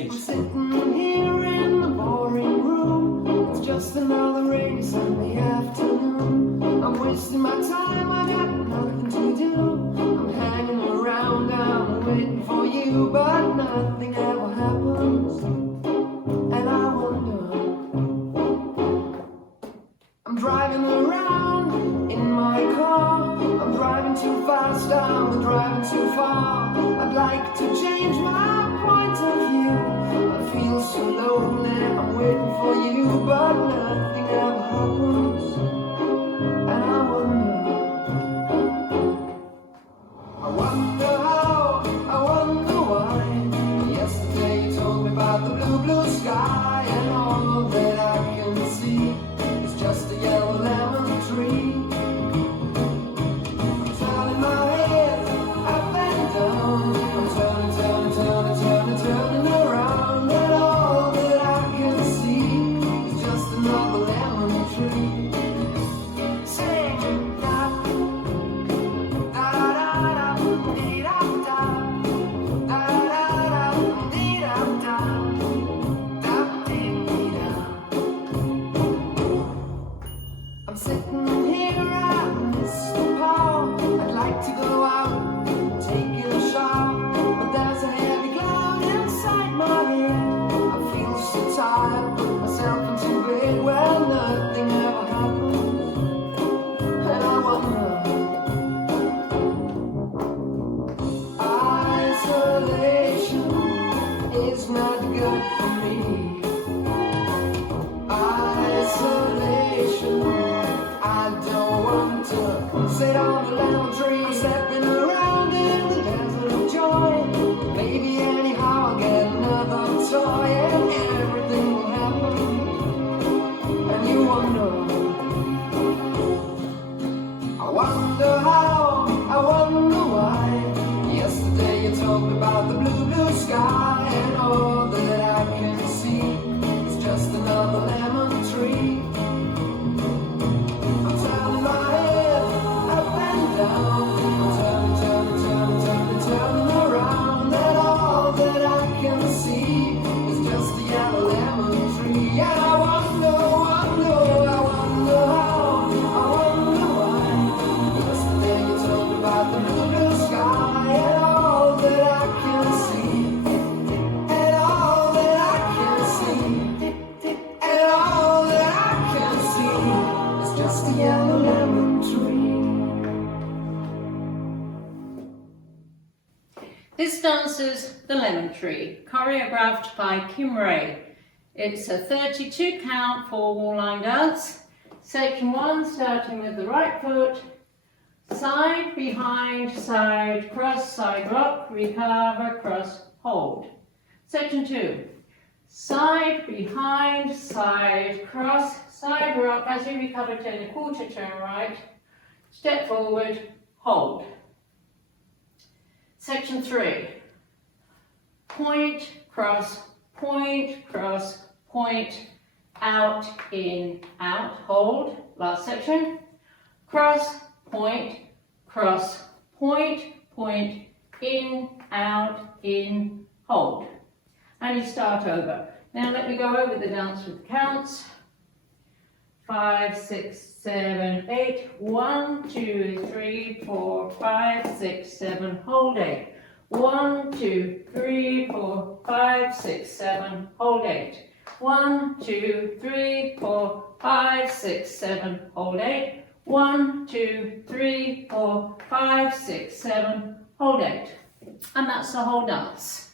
change. I'm sitting here in the boring room. It's just another rainy Sunday afternoon. I'm wasting my time, I got nothing to do. I'm hanging around, I'm waiting for you, but nothing ever happens. And I wonder, I'm driving around in my car. I'm driving too fast, I'm driving too far. I'd like to change my point of view. I feel so lonely, I'm waiting for you, but nothing ever happens. And I wonder how, I wonder why. Yesterday you told me about the blue, blue sky, and all that I can see is just a yellow lemon tree. I'm turning my head up and down. I'm turning, turning, turning, turning, turning around, and all that I can see is just another lemon tree. Sing da da da da dee da da da da da dee da da da dee da. I'm sitting here, I miss the power. I'd like to go out, take a shower, but there's a heavy cloud inside my head. I feel so tired, put myself into bed where nothing ever happens. And I wonder, isolation is not good for me. Isolation, I don't want to sit on the lemon tree. I'm stepping around in the desert of joy. Maybe anyhow I'll get another toy and everything will happen. And you wonder, I wonder how, I wonder why. Yesterday you told me about the blue, blue sky, and all that I can see is just another lemon tree. I'm turning my head up and down. I'm turning, turning, turning, turning, turning around, and all that I can see is just a yellow lemon tree. And I wonder, wonder, I wonder how, I wonder why. Yesterday you told me about the blue, blue sky, and all that I can see, and all that I can see, and all that I can see is just a yellow lemon tree. This dance is The Lemon Tree, choreographed by Kim Ray. It's a 32 count four-wall line dance. Section 1, starting with the right foot, side, behind, side, cross, side rock, recover, cross, hold. Section 2, side, behind, side, cross, side rock, as you recover, turn a quarter turn right, step forward, hold. Section 3, point, cross, point, out, in, out, hold. Last section, cross, point, in, out, in, hold. And you start over. Now let me go over the dance with the counts. 5, 6, 7, 8. 1, 2, 3, 4, 5, 6, 7. Hold 8. 1, 2, 3, 4, 5, 6, 7. Hold 8. 1, 2, 3, 4, 5, 6, 7. Hold 8. 1, 2, 3, 4, 5, 6, 7. Hold 8. And that's the whole dance.